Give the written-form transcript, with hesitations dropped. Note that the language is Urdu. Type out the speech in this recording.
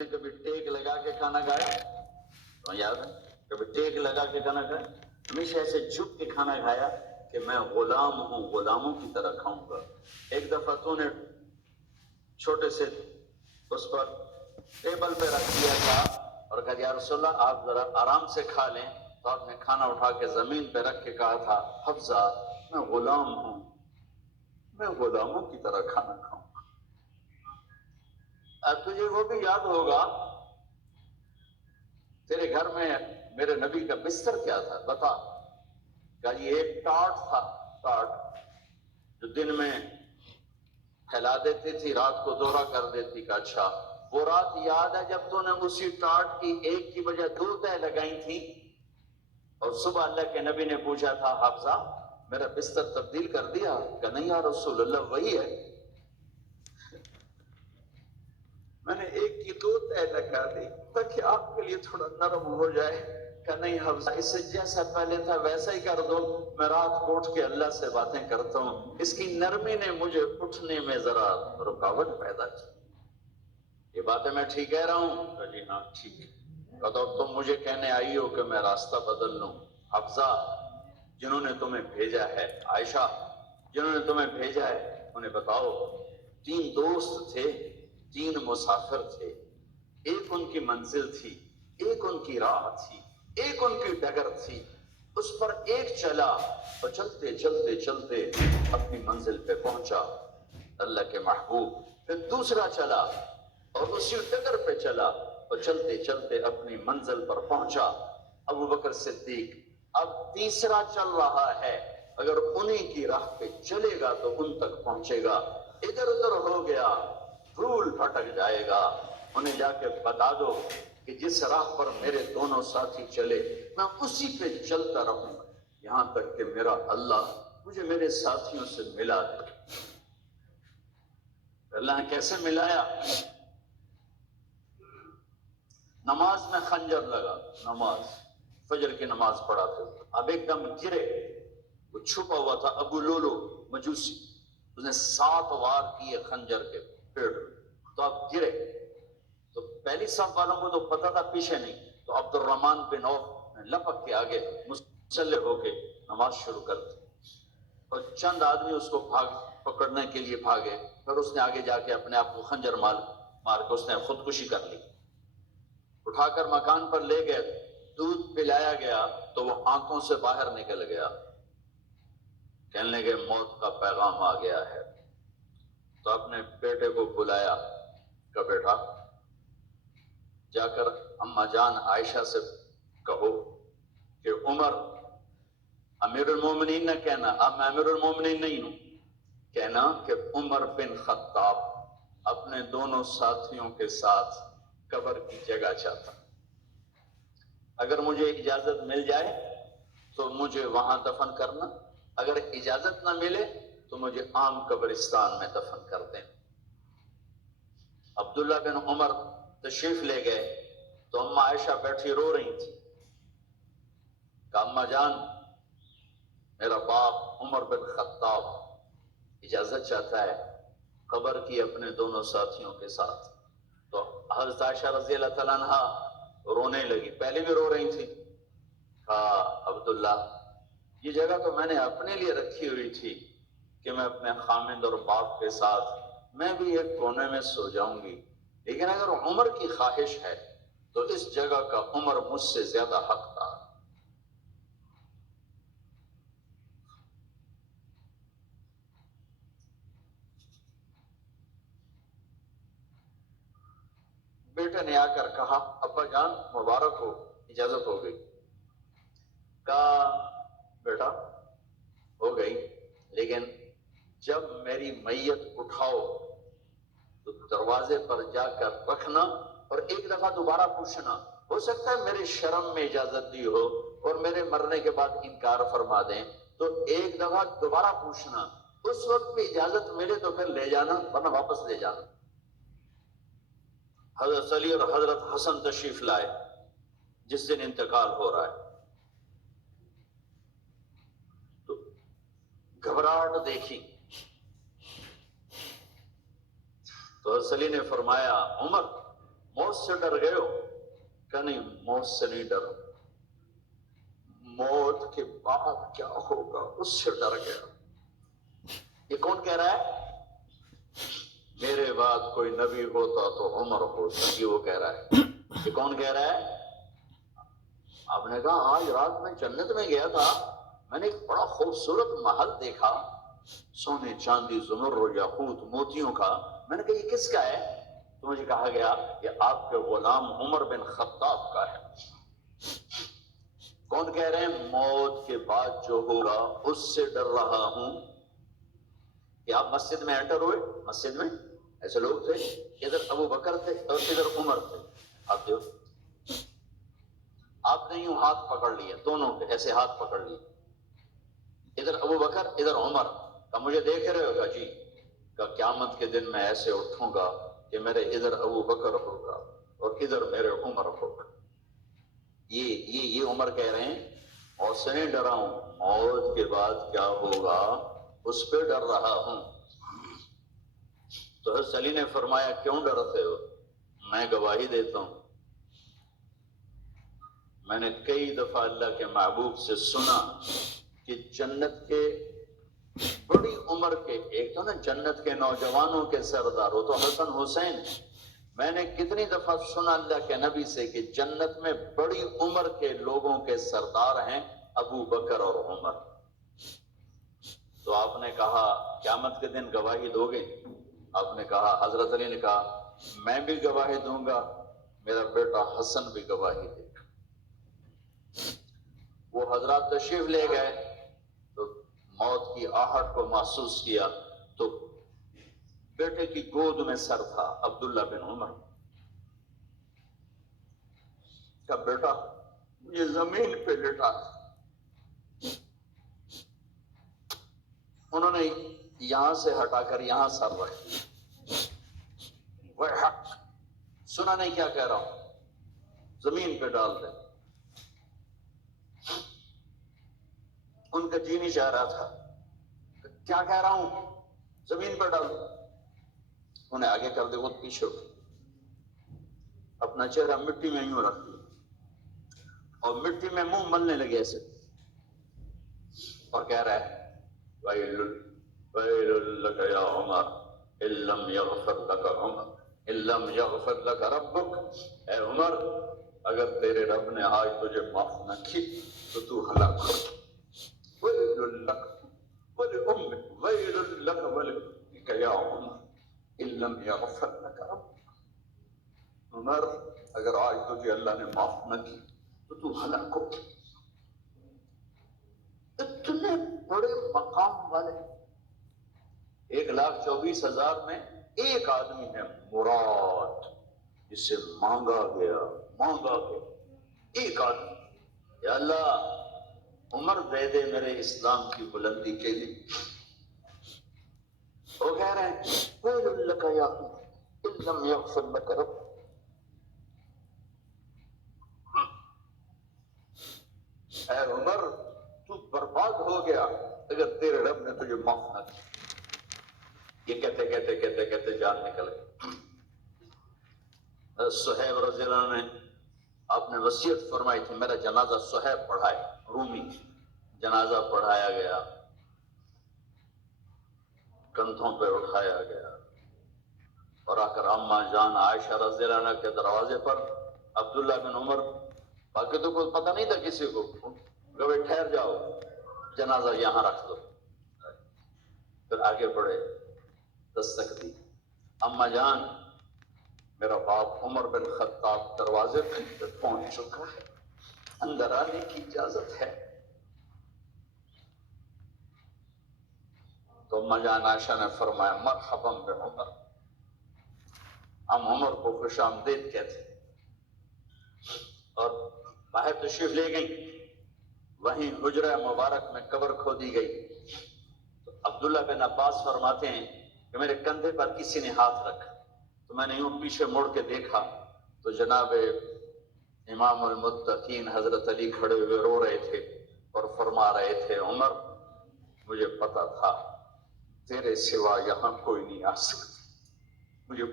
کبھی ٹیک لگا کے کھانا کھایا؟ تو یاد ہے کبھی ٹیک لگا کے کھانا کھایا؟ ہمیشہ ایسے جھک کے کھانا کھایا کہ میں غلام ہوں، غلاموں کی طرح کھاؤں گا۔ ایک دفعہ تو نے چھوٹے سے اس پر ٹیبل پہ رکھ دیا تھا اور کہا یا رسول اللہ آپ ذرا آرام سے کھا لیں، تو آپ نے کھانا اٹھا کے زمین پہ رکھ کے کہا تھا حفظہ میں غلام ہوں، میں غلاموں کی طرح کھانا کھاؤں گا۔ اب تجھے وہ بھی یاد ہوگا تیرے گھر میں میرے نبی کا بستر کیا تھا بتا؟ کہ یہ ایک ٹاٹ تھا، ٹاٹ جو دن میں پھیلا دیتی تھی، رات کو دوہرا کر دیتی۔ کہ اچھا وہ رات یاد ہے جب تو نے اسی ٹاٹ کی ایک کی بجائے 2 تہ لگائی تھی اور صبح اللہ کے نبی نے پوچھا تھا حفصہ میرا بستر تبدیل کر دیا؟ کہ نہیں یا رسول اللہ وہی ہے، میں نے ایک کی 2 تہ لگا دی تاکہ آپ کے لیے تھوڑا نرم ہو جائے۔ کہ نہیں حفصہ اس سے جیسا پہلے تھا ویسا ہی کر دو، میں رات کو اٹھ کے اللہ سے باتیں کرتا ہوں، اس کی نرمی نے مجھے اٹھنے میں ذرا رکاوٹ پیدا کی۔ یہ باتیں میں ٹھیک کہہ رہا ہوں؟ کہ جی ہاں ٹھیک ہے۔ کہ تم مجھے کہنے آئی ہو کہ میں راستہ بدل لوں؟ حفصہ جنہوں نے تمہیں بھیجا ہے، عائشہ جنہوں نے تمہیں بھیجا ہے انہیں بتاؤ 3 دوست تھے، 3 مسافر تھے، ایک ان کی منزل تھی، ایک ان کی راہ تھی، ایک ان کی ڈگر تھی، اس پر ایک چلا اور چلتے چلتے چلتے اپنی منزل پہ پہنچا اللہ کے محبوب، پھر دوسرا چلا اور اسی ڈگر پہ چلا اور چلتے چلتے اپنی منزل پر پہنچا ابو بکر صدیق۔ اب تیسرا چل رہا ہے، اگر انہی کی راہ پہ چلے گا تو ان تک پہنچے گا، ادھر ادھر ہو گیا دھول بھٹک جائے گا۔ انہیں جا کے بتا دو کہ جس راہ پر میرے دونوں ساتھی چلے میں اسی پہ چلتا رہوں گا یہاں تک کہ میرا اللہ مجھے میرے ساتھیوں سے ملا دے۔ اللہ نے کیسے ملایا؟ نماز میں خنجر لگا، نماز فجر کی نماز پڑھاتے ہوئے اب ایک دم گرے، وہ چھپا ہوا تھا ابو لولو مجوسی، اس نے 7 وار کیے خنجر کے پیڑ، تو اب گرے تو پہلی صف والوں کو تو پتہ تھا پیچھے نہیں، تو عبد الرحمن بن عوف نے لپک کے آگے مسلح ہو کے نماز شروع کر دی اور چند آدمی اس کو پکڑنے کے لیے بھاگے، پھر اس نے آگے جا کے اپنے آپ کو خنجر مار کے اس نے خودکشی کر لی۔ اٹھا کر مکان پر لے گئے، دودھ پلایا گیا تو وہ آنکھوں سے باہر نکل گیا، کہنے لگے موت کا پیغام آ گیا ہے۔ تو اپنے بیٹے کو بلایا کہ بیٹا جا کر اماں جان عائشہ سے کہو کہ عمر امیر المومنین نہ کہنا، اب میں امیر المومنین نہیں ہوں، کہنا کہ عمر بن خطاب اپنے دونوں ساتھیوں کے ساتھ قبر کی جگہ چاہتا، اگر مجھے اجازت مل جائے تو مجھے وہاں دفن کرنا، اگر اجازت نہ ملے تو مجھے عام قبرستان میں دفن کر دیں۔ عبداللہ بن عمر تشریف لے گئے تو اماں عائشہ بیٹھی رو رہی تھی کہ اماں جان میرا باپ عمر بن خطاب اجازت چاہتا ہے قبر کی اپنے دونوں ساتھیوں کے ساتھ۔ تو حضرت عائشہ رضی اللہ تعالیٰ عنہا رونے لگی، پہلے بھی رو رہی تھی۔ کہا عبداللہ یہ جگہ تو میں نے اپنے لیے رکھی ہوئی تھی کہ میں اپنے خامند اور باپ کے ساتھ میں بھی ایک کونے میں سو جاؤں گی، لیکن اگر عمر کی خواہش ہے تو اس جگہ کا عمر مجھ سے زیادہ حقدار۔ بیٹے نے آ کر کہا ابا جان مبارک ہو، اجازت ہو گئی۔ کہا بیٹا ہو گئی، لیکن جب میری میت اٹھاؤ تو دروازے پر جا کر رکھنا اور ایک دفعہ دوبارہ پوچھنا، ہو سکتا ہے میرے شرم میں اجازت دی ہو اور میرے مرنے کے بعد انکار فرما دیں، تو ایک دفعہ دوبارہ پوچھنا، اس وقت بھی اجازت ملے تو پھر لے جانا ورنہ واپس لے جانا۔ حضرت علی اور حضرت حسن تشریف لائے جس دن انتقال ہو رہا ہے، تو گھبراہٹ دیکھی تو حضرت علی نے فرمایا عمر موت سے ڈر گئے ہو کہ نہیں موت سے نہیں ڈرو، موت کے بعد کیا ہوگا اس سے ڈر گیا۔ یہ کون کہہ رہا ہے؟ میرے بعد کوئی نبی ہوتا تو عمر ہوتا، یہ وہ کہہ رہا ہے۔ یہ کون کہہ رہا ہے؟ آپ نے کہا آج رات میں جنت میں گیا تھا، میں نے ایک بڑا خوبصورت محل دیکھا، سونے چاندی زمرد یاقوت موتیوں کا۔ میں نے کہا یہ کس کا ہے؟ تو مجھے کہا گیا یہ آپ کے غلام عمر بن خطاب کا ہے۔ کون کہہ رہے ہیں؟ موت کے بعد جو ہوگا اس سے ڈر رہا ہوں۔ کہ آپ مسجد میں انٹر ہوئے، مسجد میں ایسے لوگ تھے، ادھر ابو بکر تھے اور ادھر عمر تھے، آپ نے یوں ہاتھ پکڑ لیے، دونوں کے ایسے ہاتھ پکڑ لیے، ادھر ابو بکر ادھر عمر، کہ مجھے دیکھ رہے ہو؟ جی۔ کہ قیامت کے دن میں ایسے اٹھوں گا کہ میرے ادھر ابو بکر ہوگا اور ادھر میرے عمر ہوگا۔ یہ عمر کہہ رہے ہیں اور سے نہیں ڈرا ہوں، موت کے بعد کیا ہوگا اس پہ ڈر رہا ہوں۔ تو حضرت علی نے فرمایا کیوں ڈرتے ہو؟ میں گواہی دیتا ہوں، میں نے کئی دفعہ اللہ کے محبوب سے سنا کہ جنت کے بڑی عمر کے، ایک تو نا جنت کے نوجوانوں کے سردار، وہ تو حسن حسین، میں نے کتنی دفعہ سنا اللہ کے نبی سے کہ جنت میں بڑی عمر کے لوگوں کے سردار ہیں ابو بکر اور عمر۔ تو آپ نے کہا قیامت کے دن گواہی دو گے؟ آپ نے کہا، حضرت علی نے کہا میں بھی گواہی دوں گا، میرا بیٹا حسن بھی گواہی دے گا۔ وہ حضرات تشریف لے گئے تو موت کی آہٹ کو محسوس کیا تو بیٹے کی گود میں سر تھا عبداللہ بن عمر کا۔ بیٹا یہ زمین پہ لٹا، انہوں نے یہاں سے ہٹا کر یہاں سر رکھ دیا۔ وہ حق سنا نہیں کیا کہہ رہا ہوں؟ زمین پہ ڈال دیں۔ ان کا جی نہیں چاہ رہا تھا، کیا کہہ رہا ہوں؟ زمین پر ڈال دیں۔ انہیں آگے کر دے، وہ پیچھے اٹھ، اپنا چہرہ مٹی میں یوں رکھ دیا اور مٹی میں منہ ملنے لگے ایسے، اور کہہ رہا ہے ویل لک یا عمر ان لم یغفر لک عمر ان لم یغفر لک ربک، اے عمر اگر تیرے رب نے آج تجھے معاف نہ کی تو تو ہلاک ہو۔ ویل لک ولامک ویل لک ولک یا عمر ان لم یغفر لک ربک، عمر اگر آج تجھے اللہ نے معاف نہ کی تو تو ہلاک ہو۔ اتنے بڑے مقام والے 1,24,000 میں ایک آدمی ہے مراد، جسے مانگا گیا ایک آدمی، یا اللہ عمر دے دے میرے اسلام کی بلندی کے لیے۔ وہ کہہ رہے ہیں ویل لک یا عمر ان لم یغفر لک ربک، اے عمر تو برباد ہو گیا اگر تیرے رب نے تجھے معاف نہ کیا۔ یہ کہتے کہتے کہتے کہتے جان نکل گئی۔ صہیب رضی اللہ عنہ نے آپ نے وصیت فرمائی تھی میرا جنازہ صہیب پڑھائے، رومی جنازہ پڑھایا گیا، کندھوں پہ اٹھایا گیا اور آ کر اماں جان عائشہ رضی اللہ عنہ کے دروازے پر عبداللہ بن عمر، باقی تو کوئی پتہ نہیں تھا کسی کو، کبھی ٹھہر جاؤ جنازہ یہاں رکھ دو۔ پھر آگے بڑھے، دستک دی، اماں جان میرا باپ عمر بن خطاب دروازے پہ پہنچ چکا ہے، اندر آنے کی اجازت ہے۔ تو اماں جان عائشہ نے فرمایا مرحبا بعمر، ہم عمر کو خوش آمدید کہتے، اور باہر تشریف لے گئی۔ وہیں حجرہ مبارک میں قبر کھودی گئی تو عبداللہ بن عباس فرماتے ہیں کہ میرے کندھے پر کسی نے ہاتھ رکھا تو میں نے یوں پیچھے مڑ کے دیکھا تو جناب امام المتقین حضرت علی کھڑے ہوئے رو رہے تھے اور فرما رہے تھے عمر مجھے پتا تھا تیرے سوا یہاں کوئی نہیں آ سکتا،